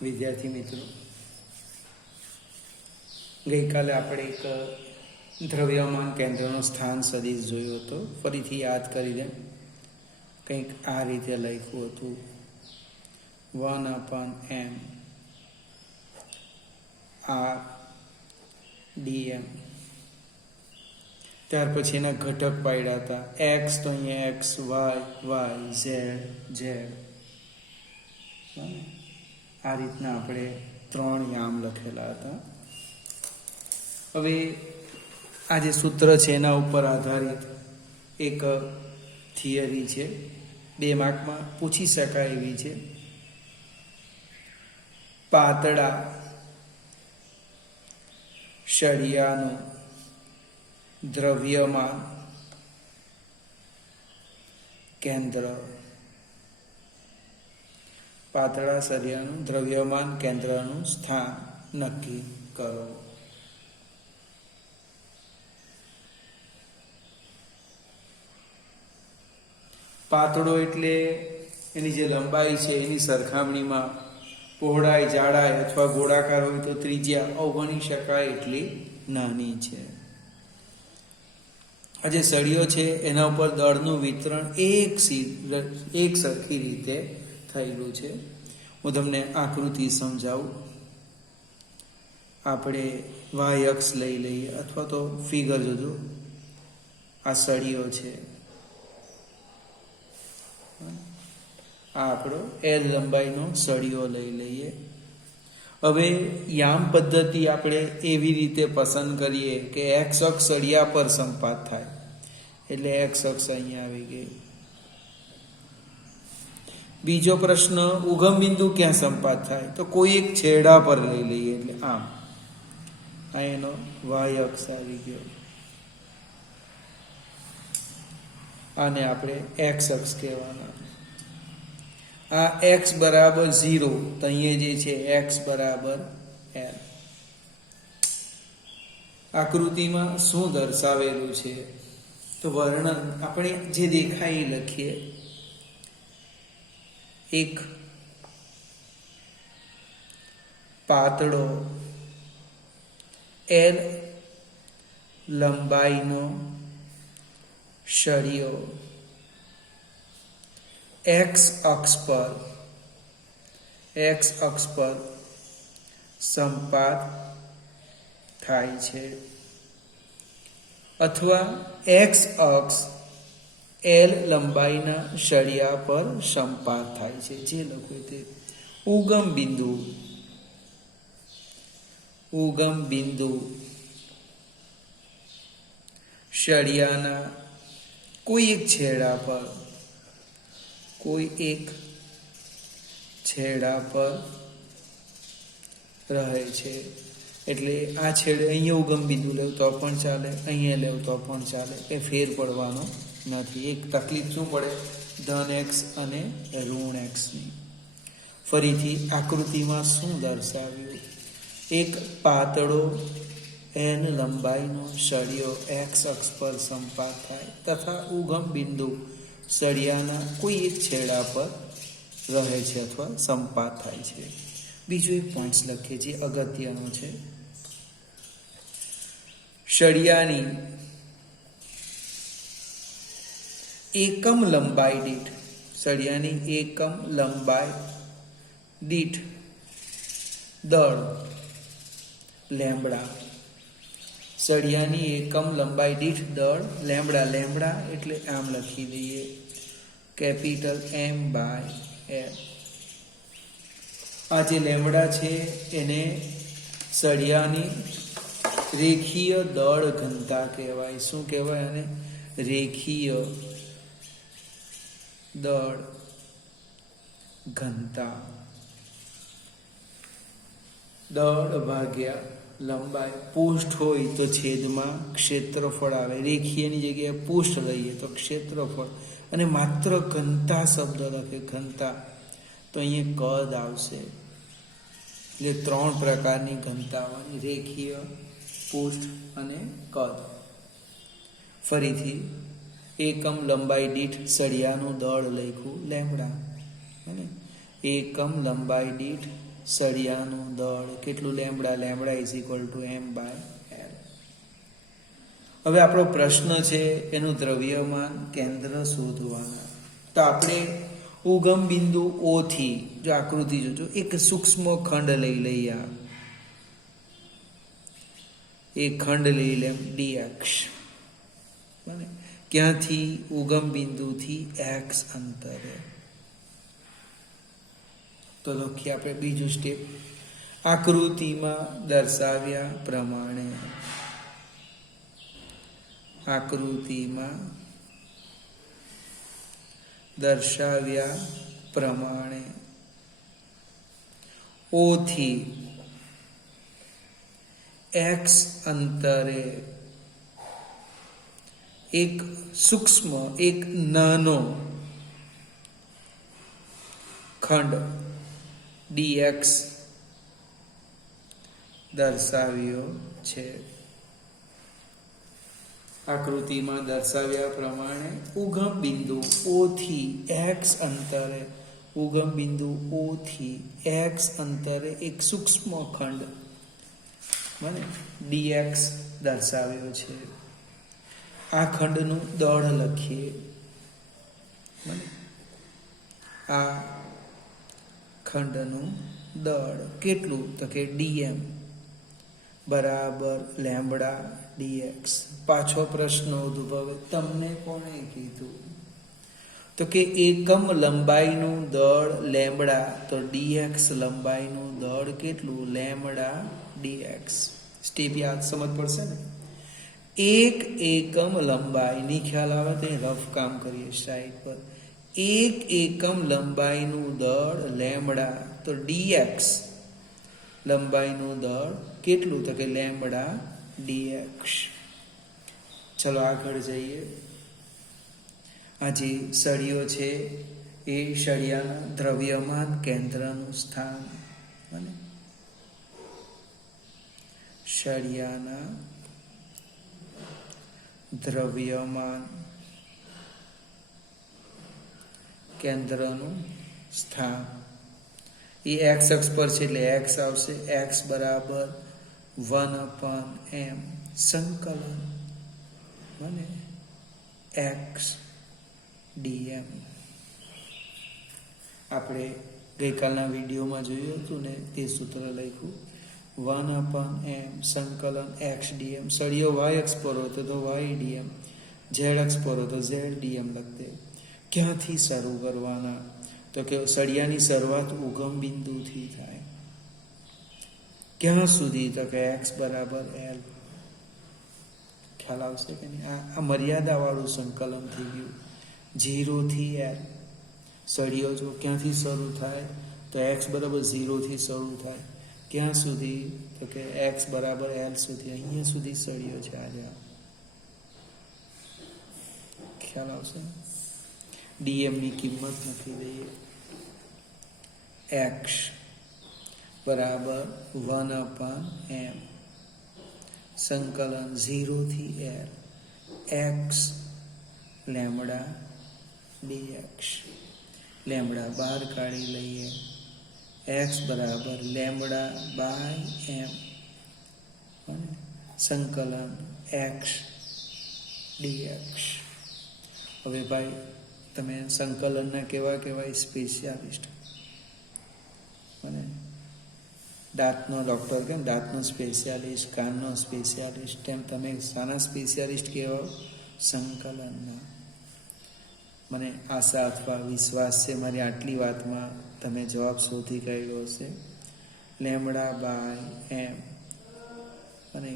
વિદ્યાર્થી મિત્રો, ગઈકાલે આપણે એક દ્રવ્યમાન કેન્દ્રનો સ્થાન સદિશ જોયો હતો. ફરીથી યાદ કરી દે. કંઈક આ રીતે લખ્યું હતું, 1/m r dm. ત્યાર પછી એના ઘટક પાડ્યા હતા. એક્સ તો અહીંયા એક્સ, વાય ઝેડ ઝેડ. આ રીતના આપણે 3 યામ લખેલા હતા. હવે આ જે સૂત્ર છે એના ઉપર આધારિત એક થિયરી છે, 2 માર્કમાં પૂછી શકાય એવી છે. પાતળા સળિયાનું દ્રવ્યમાન કેન્દ્ર, પાતળા સળિયાનું દ્રવ્યમાન કેન્દ્રનું સ્થાન નક્કી કરો. પાતળો એટલે એની જે લંબાઈ છે એની સરખામણીમાં પહોળાઈ, જાડાઈ અથવા ગોળાકાર હોય તો ત્રિજ્યા અવગણી શકાય એટલી નાની છે. આ જે સળિયો છે એના ઉપર દળનું વિતરણ એક સરખી રીતે થયેલું છે. હું તમને આકૃતિ સમજાવું. આપણે વાય અક્ષ લઈ લઈએ અથવા તો ફિગર જોજો. આ સળિયો છે, આ આપણો એલ લંબાઈનો સળિયો લઈ લઈએ. હવે યામ પદ્ધતિ આપણે એવી રીતે પસંદ કરીએ કે એક્સ અક્ષ સળિયા પર સંપાત થાય. એટલે એક્સ અક્ષ અહીંયા આવી ગઈ. બીજો પ્રશ્ન, ઉગમ બિંદુ ક્યાં સંપાત થાય? તો કોઈ એક છેડા પર લઈ લઈએ. એટલે આમ આ એનો વાય અક્ષ આવી ગયો. આને આપણે એક્સ અક્ષ કહેવાના. આ x બરાબર 0, તો અહીંયા જે છે x બરાબર l. આકૃતિમાં શું દર્શાવેલું છે? તો વર્ણન આપણે જે દેખાય એ લખીએ. એક પાતળો l લંબાઈનો સળિયો x અક્ષ પર સંપાત થાય છે, અથવા x અક્ષ l લંબાઈના સળિયા પર સંપાત થાય છે. જે લખો તે ઉગમ બિંદુ સળિયાના કોઈ એક છેડા પર રહે છે. એટલે આ છેડે અહીંયા ઉગમ બિંદુ લેવ તો પણ ચાલે, અહીંયા લેવ તો પણ ચાલે, એ ફેર પડવાનો નથી. એક તકલીફ શું પડે? ધન એક્સ અને ઋણ એક્સની. ફરીથી આકૃતિમાં શું દર્શાવ્યું? એક પાતળો n લંબાઈનો સળિયો એક્સ અક્ષ પર સંપાત થાય તથા ઉગમ બિંદુ સળિયાના કોઈ એક છેડા પર રહે છે અથવા સંપાત થાય છે. બીજો એક પોઈન્ટ લખીએ જે અગત્યનો છે. સળિયાની એકમ લંબાઈ દીઠ દળ લેમ્બડા. સળિયાની એકમ લંબાઈ દીઠ દળ લેમ્બડા. લેમ્બડા એટલે આમ લખી દઈએ, કેપિટલ M/L. આ જે લેમ્બડા છે એને સળિયાની રેખીય દળ ઘનતા કહેવાય. શું કહેવાય? અને રેખીય દળ ઘનતા. દળ ભાગ્યા લંબાઈ. પૃષ્ઠ હોય તો છેદમાં ક્ષેત્રફળ આવે. રેખીયની જગ્યાએ પૃષ્ઠ લઈએ તો ક્ષેત્રફળ. અને માત્ર ઘનતા શબ્દ લખે, ઘનતા, તો અહીંયા કદ આવશે. એટલે 3 પ્રકારની ઘનતા હોય: રેખીય, પૃષ્ઠ અને કદ. ફરીથી એકમ લંબાઈ દીઠ સળિયાનું દળ લખ્યું લેમ્બડા. એકમ લંબાઈ દીઠ સળિયાનું દળ કેટલું lambda, lambda is equal to m/l. હવે આપણો પ્રશ્ન છે એનું દ્રવ્યમાન કેન્દ્ર શોધવાના. તો આપણે ઉગમ બિંદુ O થી, જો આકૃતિ જોજો, એક સૂક્ષ્મ ખંડ લઈ લઈએ. એક ખંડ લઈ લે dx, ક્યાંથી? ઉગમ બિંદુથી x અંતરે. તો લખીએ આપણે બીજું સ્ટેપ. આકૃતિમાં દર્શાવ્યા પ્રમાણે, આકૃતિમાં દર્શાવ્યા પ્રમાણે O થી x અંતરે એક સૂક્ષ્મ, એક નાનો ખંડ dx દર્શાવ્યો છે. આકૃતિમાં દર્શાવ્યા પ્રમાણે ઉગમ બિંદુ O થી x અંતરે, ઉગમ બિંદુ O થી x અંતરે એક સૂક્ષ્મ ખંડ dx દર્શાવ્યો છે. આ ખંડનું દળ લખીએ. આ ખંડનું દળ કેટલું? તો કે dm બરાબર લેમ્બડા dx. પાછો પ્રશ્ન ઉદ્ભવે, તમને કોણે કીધું? તો કે એકમ લંબાઈનું દળ લેમ્બડા, તો dx લંબાઈનું દળ કેટલું? Lambda dx. સ્ટેપ યાદ સમજ પડશે ને. એક એકમ લંબાઈની ખ્યાલ આવે તો રફ કામ કરીએ સાઈડ પર. એક એકમ લંબાઈનું દળ લેમ્બડા, તો dx લંબાઈનું દળ કેટલું? તો કે લેમ્બડા dx. ચલો આગળ જઈએ. આ જે સળિયો છે એ સળિયાના દ્રવ્યમાન કેન્દ્રનું સ્થાન, અને સળિયાના દ્રવ્યમાન કેન્દ્રનું સ્થાન એ x અક્ષ પર છે, એટલે x આવશે. x બરાબર 1/m સંકલન અને x dm. આપણે ગઈકાલના વિડીયોમાં જોયું હતું ને, તે સૂત્ર લખ્યું 1/m સંકલન x dm. સળિયો y અક્ષ પર હતો તો y dm, z અક્ષ પર હતો z dm લખતે. ક્યાંથી શરૂ કરવાના? તો કે સળિયાની શરૂઆત ઉગમ બિંદુથી થાય. ક્યાં સુધી? તો કે x બરાબર l. ખ્યાલ આવશે કે નહીં? આ મર્યાદાવાળું સંકલન થઈ ગયું. 0 થી l. સળિયો જો ક્યાંથી શરૂ થાય? તો x બરાબર 0 થી શરૂ થાય. ક્યાં સુધી? તો કે x બરાબર l સુધી. અહીંયા સુધી સળિયો છે. આજે ખ્યાલ આવશે. dm ની કિંમત નથી દઈએ. x બરાબર 1/m સંકલન 0 થી l x lambda dx. Lambda બહાર કાઢી લઈએ. x બરાબર લેમ્બડા બાય m સંકલન x dx. હવે ભાઈ તમે સંકલનના કેવા કહેવાય? સ્પેશિયાલિસ્ટ. અને દાંતનો ડૉક્ટર કેમ દાંતનો સ્પેશિયાલિસ્ટ, કાનનો સ્પેશિયાલિસ્ટ, તેમ તમે શાના સ્પેશિયાલિસ્ટ કહેવાઓ? સંકલનના. મને આશા અથવા વિશ્વાસ છે મારી આટલી વાતમાં તમે જવાબ શોધી કાઢ્યો હશે. લેમ્બડા બાય m અને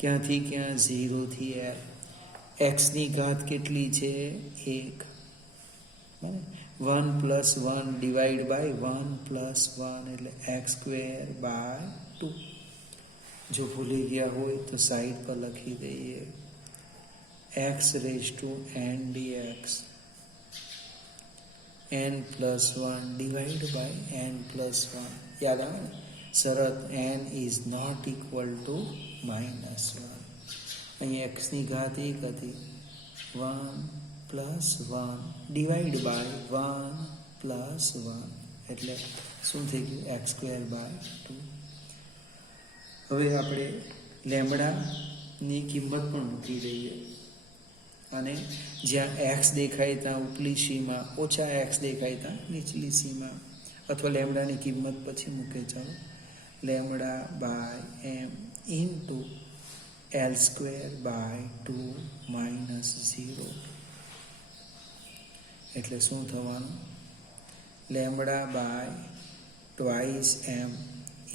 ક્યાંથી ક્યાં? 0 થી l. એક્સની ઘાત કેટલી છે? 1. 1 + 1 ડિવાઈડ બાય 1 + 1 એટલે x²/2. જો ભૂલી ગયા હોય તો સાઈડ પર લખી દઈએ. x⁻n dx. n + 1 divide by n + 1. યાદ આવે ને? શરત n is not equal to -1. અહીં એક્સની ઘાત 1 હતી. 1 + 1 ડિવાઈડ બાય 1 + 1 એટલે શું થઈ ગયું? x²/2. હવે આપણે લેમ્બડાની કિંમત પણ મૂકી દઈએ અને જ્યાં x દેખાય ત્યાં ઉપલી સીમા, ઓછા x દેખાય ત્યાં નીચલી સીમા, અથવા લેમ્બડાની કિંમત પછી મૂકે. ચાલો, λ/m ઇન્ટુ L²/2 -0. એટલે શું થવાનું? λ/2m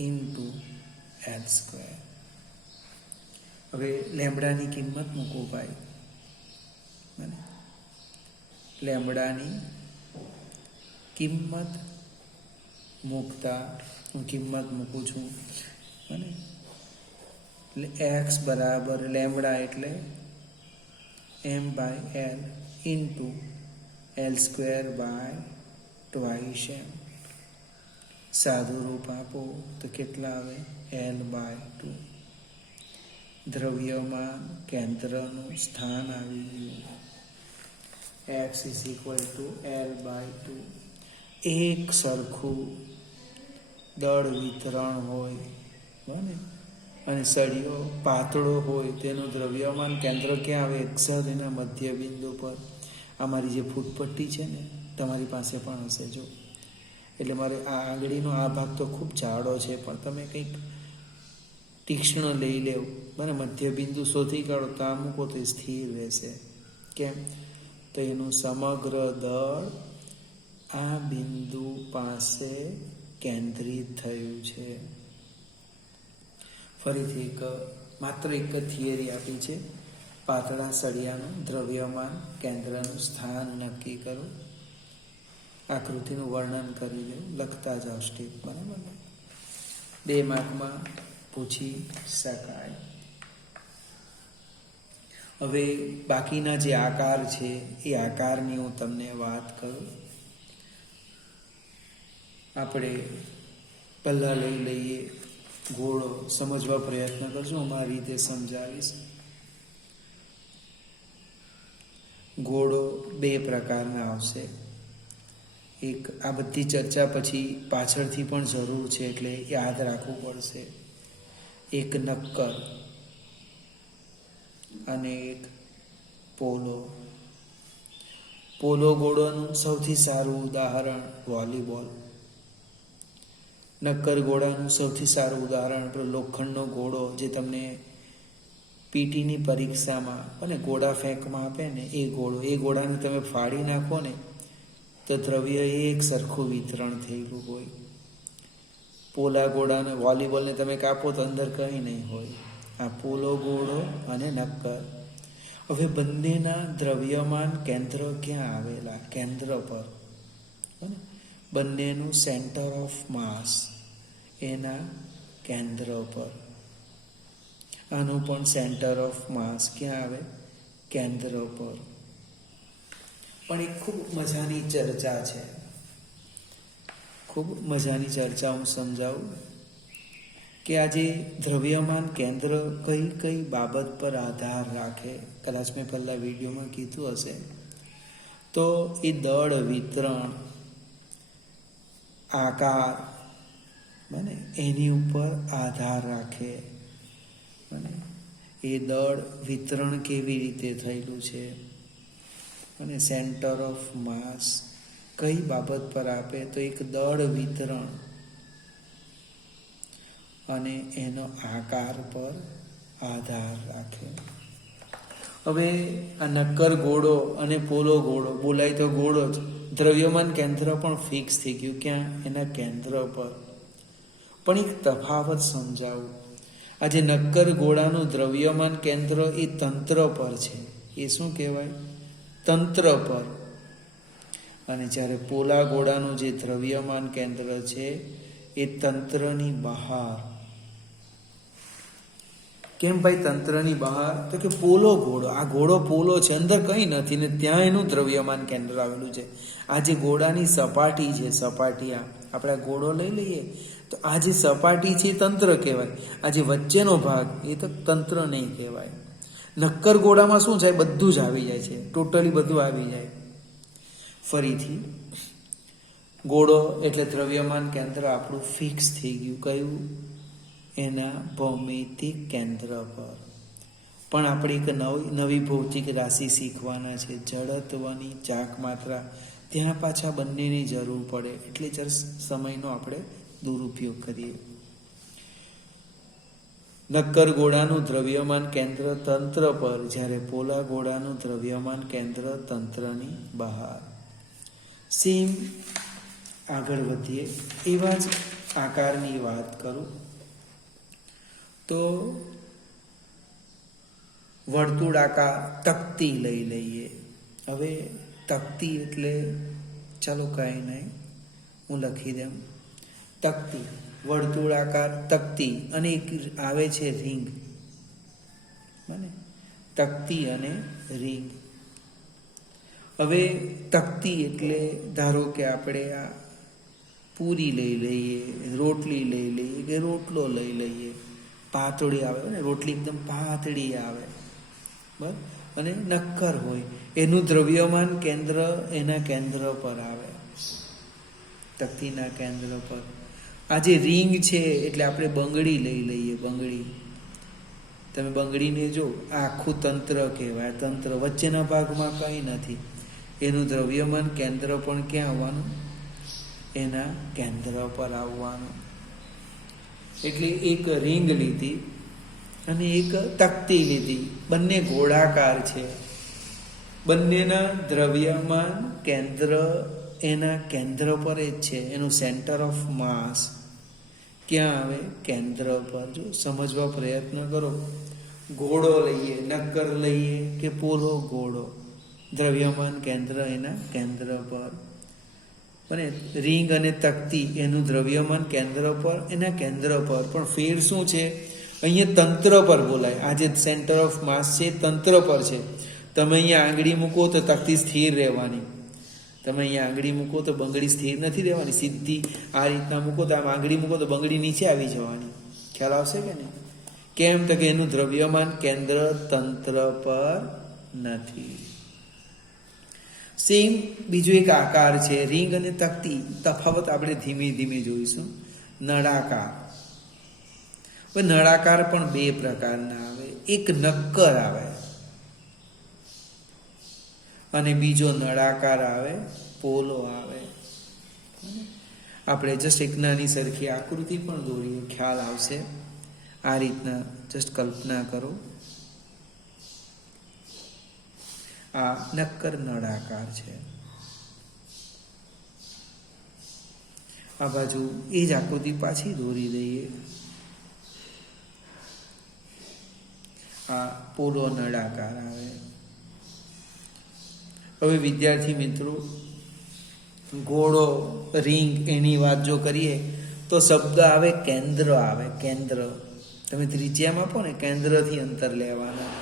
into L². હવે લેમ્બડાની કિંમત મૂકો ભાઈ. બને લેમ્બડાની કિંમત મૂકતા હું કિંમત મૂકું છું. બને x બરાબર લેમ્બડા એટલે m/l ઇન્ટુ L²/2m. સાદું રૂપ આપો તો કેટલા આવે? L/2. દ્રવ્યમાન કેન્દ્રનું સ્થાન આવી ગયું. x = L/2. એક સરખું દળ વિતરણ હોય, બને, અને સળિયો પાતળો હોય, તેનું દ્રવ્યમાન કેન્દ્ર ક્યાં આવે? એક્ઝેક્ટ એના મધ્ય બિંદુ પર. અમારી જે ફૂટપટ્ટી છે ને, તમારી પાસે પણ હશે. જો, એટલે મારે આ આંગળીનો આ ભાગ તો ખૂબ જાડો છે, પણ તમે કંઈક તીક્ષ્ણ લઈ લેવ, બને, મધ્ય બિંદુ શોધી કાઢો તો આ મૂકો તો સ્થિર રહેશે. કેમ? તો એનું સમગ્ર દળ આ બિંદુ પાસે કેન્દ્રિત થયું છે. ફરીથી માત્ર એક જ થિયરી આપી છે. પાતળા સળિયાનું દ્રવ્યમાન કેન્દ્રનું સ્થાન નક્કી કરો. આકૃતિનું વર્ણન કરી દો, લખતા જાઓ સ્ટેપ. બરાબર ને? 2 માર્કમાં પૂછી શકાય. હવે બાકીના જે આકાર છે એ આકારની હું તમને વાત કરું. આપણે પહેલાં લઈ લઈએ ગોળો. સમજવા પ્રયત્ન કરજો, હું મારી રીતે સમજાવીશ. ગોળો 2 પ્રકારના આવશે. એક, આ બધી ચર્ચા પછી પાછળથી પણ જરૂર છે એટલે યાદ રાખવું પડશે. એક નક્કર અને એક પોલો. પોલો ગોળોનું સૌથી સારું ઉદાહરણ વોલીબોલ. નક્કર ગોળાનું સૌથી સારું ઉદાહરણ પેલો લોખંડનો ગોળો જે તમને પીટીની પરીક્ષામાં અને ગોળા ફેંકમાં આપે ને, એ ગોળો. એ ગોળાને તમે ફાડી નાખો ને તો દ્રવ્ય એક સરખું વિતરણ થયેલું હોય. પોલા ગોળાને, વોલીબોલને તમે કાપો તો અંદર કંઈ નહીં હોય. આ પોલો ગોળો અને નક્કર. હવે બંનેના દ્રવ્યમાન કેન્દ્ર ક્યાં આવેલા? કેન્દ્ર પર. બંનેનું સેન્ટર ઓફ માસ એના કેન્દ્ર પર. આનું પણ સેન્ટર ઓફ માસ ક્યાં આવે? કેન્દ્ર પર. પણ એક ખૂબ મજાની ચર્ચા છે. ખૂબ મજાની ચર્ચા હું સમજાવું કે આજે દ્રવ્યમાન કેન્દ્ર કઈ કઈ બાબત પર આધાર રાખે. કદાચ મેં પહેલાં વિડીયોમાં કીધું હશે. તો એ દળ વિતરણ, આકાર, બને, એની ઉપર આધાર રાખે. બને, એ દળ વિતરણ કેવી રીતે થયેલું છે અને સેન્ટર ઓફ માસ કઈ બાબત પર આપે? તો એક દળ વિતરણ અને એનો આકાર પર આધાર રાખે. હવે આ નક્કર ગોળો અને પોલો ગોળો, બોલાય તો ગોળો જ, દ્રવ્યમાન કેન્દ્ર પણ ફિક્સ થઈ ગયું. ક્યાં? એના કેન્દ્ર પર. પણ એક તફાવત સમજાવું. આજે નક્કર ગોળાનું દ્રવ્યમાન કેન્દ્ર એ તંત્ર પર છે. એ શું કહેવાય? તંત્ર પર. અને જ્યારે પોલા ગોળાનું જે દ્રવ્યમાન કેન્દ્ર છે એ તંત્રની બહાર. કેમ ભાઈ તંત્રની બહાર? તો કે પોલો ગોળો, આ ગોળો પોલો છે, અંદર કંઈ નથી ને ત્યાં એનું દ્રવ્યમાન કેન્દ્ર આવેલું છે. આ જે ગોળાની સપાટી છે, સપાટી, આપણે આ ગોળો લઈ લઈએ તો આ જે સપાટી છે એ તંત્ર કહેવાય. આ જે વચ્ચેનો ભાગ એ તો તંત્ર નહીં કહેવાય. નક્કર ગોળામાં શું થાય? બધું જ આવી જાય છે, ટોટલી બધું આવી જાય. ફરીથી ગોળો એટલે દ્રવ્યમાન કેન્દ્ર આપણું ફિક્સ થઈ ગયું. કયું? એના ભૌમિતિક કેન્દ્ર પર. પણ આપણે એક નવી ભૌતિક રાશિ શીખવાના છે, જડત્વની ચાક માત્રા. ત્યાં પાછા બંનેની જરૂર પડે, એટલે જરા સમયનો આપણે દુરુપયોગ કરીએ. નક્કર ગોળાનું દ્રવ્યમાન કેન્દ્ર તંત્ર પર, જ્યારે પોલા ગોળાનું દ્રવ્યમાન કેન્દ્ર તંત્રની બહાર. સેમ આગળ વધીએ. એવા જ આકારની વાત કરું તો વર્તુળાકાર તકતી લઈ લઈએ. હવે તકતી એટલે ચાલો કાંઈ નહીં, હું લખી દઉં. તકતી, વર્તુળાકાર તકતી, અને એક આવે છે રિંગ. બને તકતી અને રિંગ. હવે તકતી એટલે ધારો કે આપણે આ પૂરી લઈ લઈએ, રોટલી લઈ લઈએ કે રોટલો લઈ લઈએ. પાતળી આવે ને, રોટલી એકદમ પાતળી આવે, બરાબર, અને નક્કર હોય. એનું દ્રવ્યમાન કેન્દ્ર એના કેન્દ્ર પર આવે, તકતીના કેન્દ્ર પર. આ જે રિંગ છે એટલે આપણે બંગડી લઈ લઈએ. બંગડી, તમે બંગડીને જો, આખું તંત્ર કહેવાય. તંત્ર વચ્ચેના ભાગમાં કંઈ નથી. એનું દ્રવ્યમાન કેન્દ્ર પણ ક્યાં આવવાનું? એના કેન્દ્ર પર આવવાનું. એટલે એક રિંગ લીધી અને એક તકતી લીધી. બંને ગોળાકાર છે. બંનેના દ્રવ્યમાન કેન્દ્ર એના કેન્દ્ર પર જ છે. એનું સેન્ટર ઓફ માસ ક્યાં આવે? કેન્દ્ર પર. જો સમજવા પ્રયત્ન કરો. ઘોડો લઈએ, નક્કર લઈએ કે પોલો ઘોડો, દ્રવ્યમાન કેન્દ્ર એના કેન્દ્ર પર. અને રિંગ અને તકતી એનું દ્રવ્યમાન કેન્દ્ર પર, એના કેન્દ્ર પર. પણ ફેર શું છે? અહીંયા તંત્ર પર બોલાય. આ જે સેન્ટર ઓફ માસ છે તંત્ર પર છે. તમે અહીંયા આંગળી મૂકો તો તકતી સ્થિર રહેવાની. તમે અહીંયા આંગળી મૂકો તો બંગડી સ્થિર નથી રહેવાની. સીધી આ રીતના મૂકો તો આમ આંગળી મૂકો તો બંગડી નીચે આવી જવાની. ખ્યાલ આવશે કે નહીં? કેમ? તો કે એનું દ્રવ્યમાન કેન્દ્ર તંત્ર પર નથી. સેમ બીજો એક આકાર છે રિંગ અને તકતી. તફાવત આપણે ધીમે ધીમે જોઈશું. નળાકાર. હવે નળાકાર પણ બે પ્રકારના આવે. એક નક્કર આવે અને બીજો નળાકાર આવે, પોલો આવે. આપણે જસ્ટ એક નાની સરખી આકૃતિ પણ દોરીએ, ખ્યાલ આવશે. આ રીતના જસ્ટ કલ્પના કરો. આ નક્કર નળાકાર છે. આ બાજુ એ જ આકૃતિ પાછી દોરી દઈએ. આ પોલો નળાકાર આવે. હવે વિદ્યાર્થી મિત્રો, ઘોડો, રિંગ એની વાત જો કરીએ તો શબ્દ આવે કેન્દ્ર આવે. કેન્દ્ર તમે ત્રિજ્યામાં આપો ને, કેન્દ્રથી અંતર લેવાના.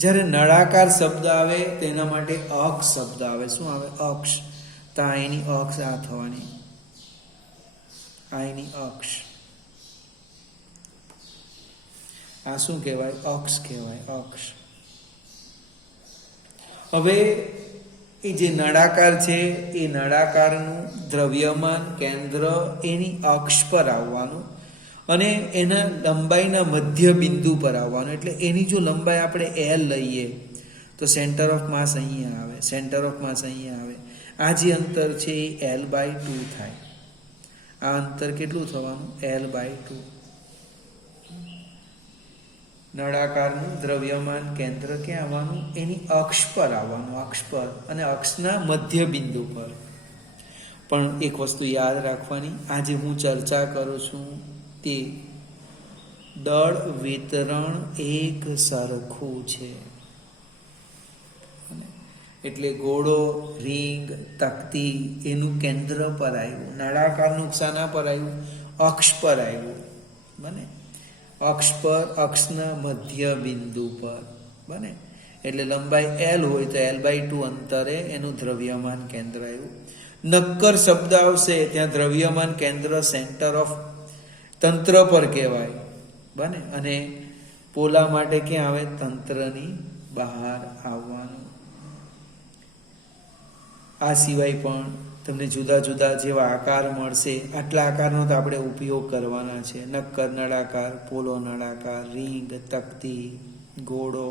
જ્યારે નળાકાર શબ્દ આવે તેના માટે અક્ષ શબ્દ આવે. શું આવે? અક્ષ. તો આ એની અક્ષ આ થવાની, આ એની અક્ષ. આ શું કહેવાય? અક્ષ કહેવાય, અક્ષ. હવે એ જે નળાકાર છે એ નળાકારનું દ્રવ્યમાન કેન્દ્ર એની અક્ષ પર આવવાનું અને એના લંબાઈના મધ્ય બિંદુ પર આવવાનું. એટલે એની જો લંબાઈ આપણે L લઈએ તો સેન્ટર ઓફ માસ અહીંયા આવે, સેન્ટર ઓફ માસ અહીંયા આવે. આ જે અંતર છે એ L/2 થાય. આ અંતર કેટલું થવાનું? L/2. નળાકારનું દ્રવ્યમાન કેન્દ્ર ક્યાં આવવાનું? એની અક્ષ પર આવવાનું, અક્ષ પર, અને અક્ષના મધ્ય બિંદુ પર. પણ એક વસ્તુ યાદ રાખવાની, આજે હું ચર્ચા કરું છું તે દળ વિતરણ એક સરખું છે. એટલે ઘોડો, રિંગ, તકતી એનું કેન્દ્ર પર આવ્યું. નળાકારનું શાના પર આવ્યું? અક્ષ પર આવ્યું. બને અક્ષ પર, અક્ષના મધ્ય બિંદુ પર. બને એટલે લંબાઈ L હોય તો L/2 અંતરે એનું દ્રવ્યમાન કેન્દ્ર આવ્યું. નક્કર શબ્દ આવશે ત્યાં દ્રવ્યમાન કેન્દ્ર સેન્ટર ઓફ તંત્ર પર કહેવાય. બને અને પોલા માટે ક્યાં આવે? તંત્રની બહાર આવવાનું. આ સિવાય પણ તમને જુદા જુદા જેવા આકાર મળશે, આટલા આકારનો તો આપણે ઉપયોગ કરવાના છે. નક્કર નળાકાર, પોલો નળાકાર, રીંગ, તકતી, ઘોડો,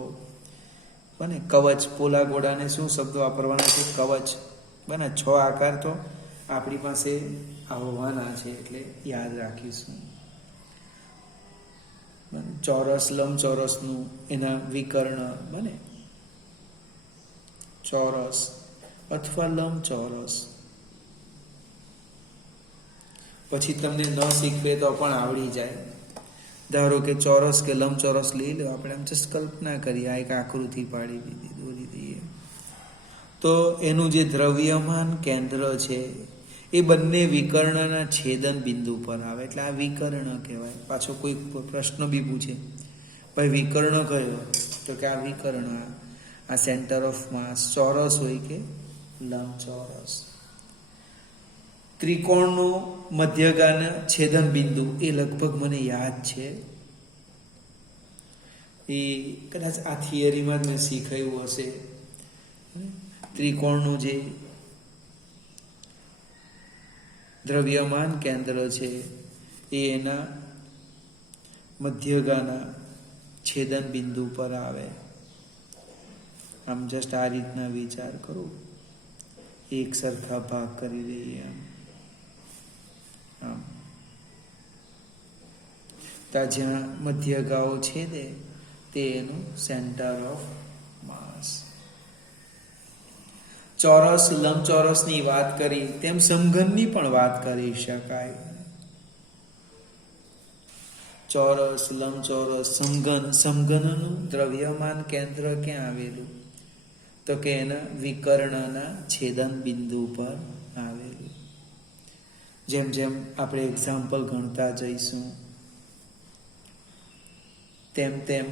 બને કવચ. પોલા ઘોડાને શું શબ્દો વાપરવાના છે? કવચ. બને 6 આકાર તો આપણી પાસે આવવાના છે, એટલે યાદ રાખીશું. ચોરસ, લંબચોરસનું એના વિકર્ણ બને ચોરસ અથવા લંબચોરસ. પછી તમને ન શીખવે તો પણ આવડી જાય. ધારો કે ચોરસ કે લંબચોરસ લઈ લો, આપણે આમ જસ્ટ કલ્પના કરીએ, આ એક આકૃતિ પાડી દીધી, દોરી દઈએ, તો એનું જે દ્રવ્યમાન કેન્દ્ર છે એ બંને વિકર્ણના છેદન બિંદુ પર આવે, એટલે આ વિકર્ણ કહેવાય. પાછો કોઈ પ્રશ્ન બી પૂછે, ભાઈ વિકર્ણ કયો? તો કે આ વિકર્ણ, આ સેન્ટર ઓફ માસ. ચોરસ હોય કે લંબચોરસ. ત્રિકોણનું મધ્યગાન છેદન બિંદુ એ લગભગ મને યાદ છે, એ કદાચ આ થિયરીમાં જ મેં શીખાયું હશે. ત્રિકોણનું જે દ્રવ્યમાન કેન્દ્ર છે એ એના મધ્યગાના છેદન બિંદુ પર આવે. આમ જસ્ટ આ રીતના વિચાર કરો, એક સરખા ભાગ કરી દઈએ આમ. જ્યાં મધ્યગાઓ છેદે તે એનું સેન્ટર ઓફ માસ. ચોરસ, લંબચોરસની વાત કરી તેમ સમઘનની પણ વાત કરી શકાય. ચોરસ, લંબચોરસ, સમઘન. સમઘનનું દ્રવ્યમાન કેન્દ્ર ક્યાં આવેલું? તો કે એના વિકર્ણના છેદન બિંદુ પર આવેલું. જેમ જેમ આપણે એક્ઝામ્પલ ગણતા જઈશું તેમ તેમ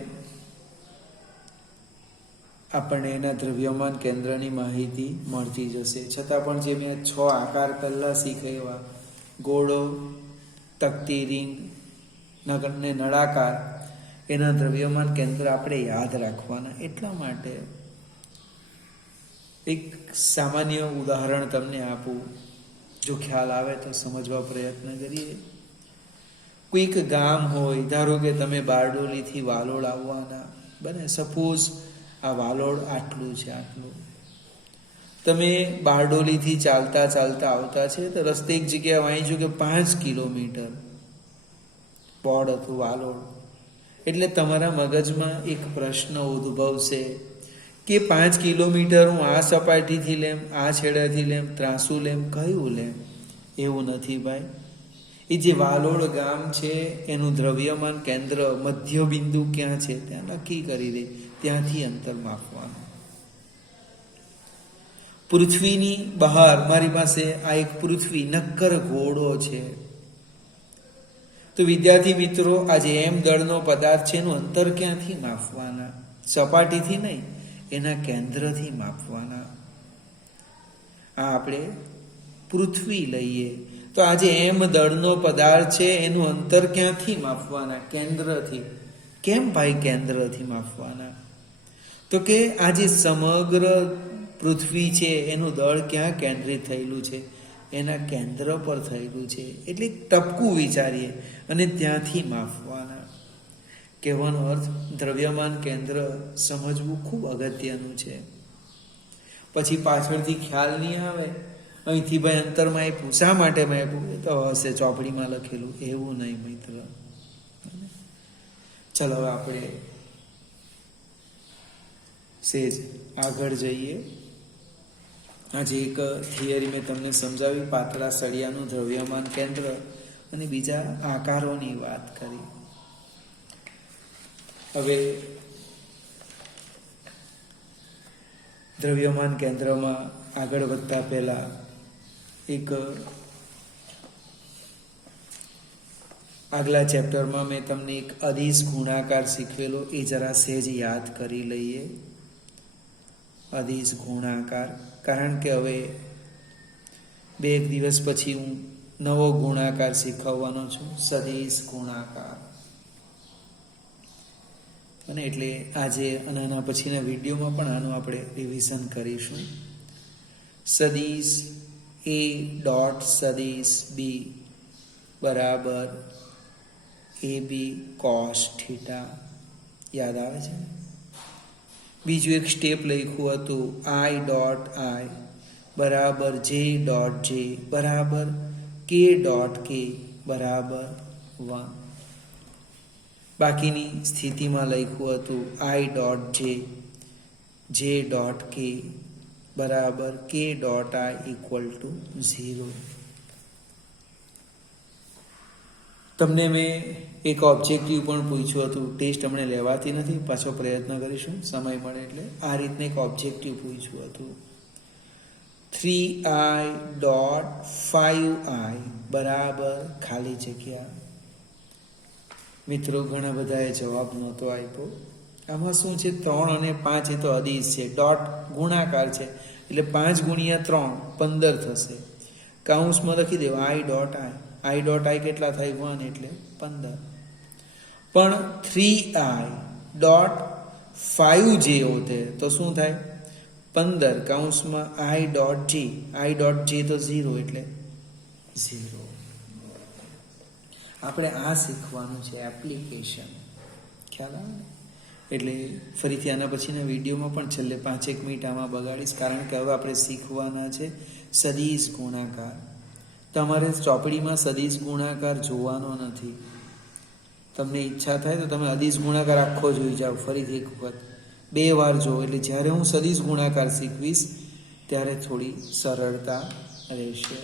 આપણને એના દ્રવ્યમાન કેન્દ્રની માહિતી મળતી જશે. છતાં પણ જે મેં 6 આકાર પહેલા શીખવ્યા, ઘોડો, તકતી, રીંગ ને નળાકાર, એના દ્રવ્યમાન કેન્દ્ર આપણે યાદ રાખવાના. એટલા માટે એક સામાન્ય ઉદાહરણ તમને આપું, જો ખ્યાલ આવે તો સમજવા પ્રયત્ન કરીએ. કોઈક ગામ હોય, ધારો કે તમે બારડોલીથી વાલોડ આવવાના, બને સપોઝ આ વાલોડ આટલું છે, આટલું. તમે બારડોલીથી ચાલતા ચાલતા આવતા છે, તો રસ્તે એક જગ્યાએ વાંચ્યું કે 5 કિલોમીટર બોર્ડ હતું વાલોડ. એટલે તમારા મગજમાં એક પ્રશ્ન ઉદ્ભવશે કે 5 કિલોમીટર હું આ સપાટીથી લેમ, આ છેડાથી લેમ, ત્રાસુ લેમ, કયું લેમ? એવું નથી ભાઈ. એ જે વાલોડ ગામ છે એનું દ્રવ્યમાન કેન્દ્ર મધ્ય બિંદુ ક્યાં છે ત્યાં નક્કી કરી દે, ત્યાંથી અંતર માપવાનું. પૃથ્વીની બહાર મારી પાસે આ એક પૃથ્વી નક્કર ઘોડો છે, તો વિદ્યાર્થી મિત્રો, આ જે એમ દળનો પદાર્થ છે એનું અંતર ક્યાંથી માપવાના? સપાટીથી નહીં, એના કેન્દ્રથી માપવાના. આ આપણે પૃથ્વી લઈએ તો આ જે એમ દળનો પદાર્થ છે એનું અંતર ક્યાંથી માપવાના? કેન્દ્રથી. કેમ ભાઈ કેન્દ્રથી માપવાના? તો કે આ જે સમગ્ર પૃથ્વી છે એનું દળ ક્યાં કેન્દ્રિત થયેલું છે? એના કેન્દ્ર પર થયેલું છે. એટલે ટપકું વિચારીએ અને ત્યાંથી માપવાના. કહેવાનો અર્થ દ્રવ્યમાન કેન્દ્ર સમજવું ખૂબ અગત્યનું છે. પછી પાછળથી ખ્યાલ નહીં આવે, અહીંથી ભાઈ અંતર માપ્યું, શા માટે માપ્યું? એ તો હશે ચોપડીમાં લખેલું, એવું નહીં મિત્ર. ચલો હવે આપણે સેજ આગળ જઈએ. આજે એક થિયરી મેં તમને સમજાવી, પાતળા સળિયાનું દ્રવ્યમાન કેન્દ્ર અને બીજા આકારોની વાત કરી. હવે દ્રવ્યમાન કેન્દ્રમાં આગળ વધતા પહેલા એક આગલા ચેપ્ટરમાં મેં તમને એક અદિશ ગુણાકાર શીખવેલો, એ જરા સહેજ યાદ કરી લઈએ. અદિશ ગુણાકાર, કારણ કે હવે 2 દિવસ પછી હું નવો ગુણાકાર શીખવવાનો છું, સદિશ ગુણાકાર. અને એટલે આજે અને આના પછીના વિડીયોમાં પણ આનું આપણે રિવિઝન કરીશું. સદિશ એ ડોટ સદિશ બી બરાબર એ બી કોસ થીટા. યાદ આવે છે? બીજું એક સ્ટેપ લખ્યું હતું આઈ ડોટ આઈ બરાબર જે ડોટ જે બરાબર કે ડોટ કે બરાબર 1. બાકીની સ્થિતિમાં લખ્યું હતું આઈ ડોટ જે ડોટ કે બરાબર કે ડોટ આઈ ઇક્વલ ટુ 0. તમને મેં એક ઓબ્જેક્ટિવ પણ પૂછ્યું હતું. ટેસ્ટ હમણે લેવાતી નથી, પાછો પ્રયત્ન કરીશું સમય મળે એટલે. આ રીતનું એક ઓબ્જેક્ટિવ પૂછ્યું હતું 3i ડોટ 5i બરાબર ખાલી જગ્યા. મિત્રો ઘણા બધાએ જવાબ નહોતો આપ્યો. આમાં શું છે, 3 અને 5 એ તો અદિશ છે, ડોટ ગુણાકાર છે એટલે 5 ગુણ્યા 3 15 થશે. કાઉન્સમાં લખી દેવા આઈ ડોટ આઈ કેટલા થાય 1 એટલે 15. પણ 3i ડોટ 5j હોતે તો શું થાય 15 કાઉન્સમાં આઈ ડોટ જે તો 0 એટલે 0. આપણે આ શીખવાનું છે એપ્લિકેશન. ખ્યાલ આવે? એટલે ફરીથી આના પછીના વિડીયોમાં પણ છેલ્લે 5-1 મિનિટ આમાં બગાડીશ, કારણ કે હવે આપણે શીખવાના છે સદિશ ગુણાકાર. તમારે ચોપડીમાં સદિશ ગુણાકાર જોવાનો નથી. તમને ઈચ્છા થાય તો તમે અદિશ ગુણાકાર આખો જોઈ જાઓ ફરીથી એક વખત, 2 વાર જુઓ. એટલે જ્યારે હું સદિશ ગુણાકાર શીખવીશ ત્યારે થોડી સરળતા રહેશે.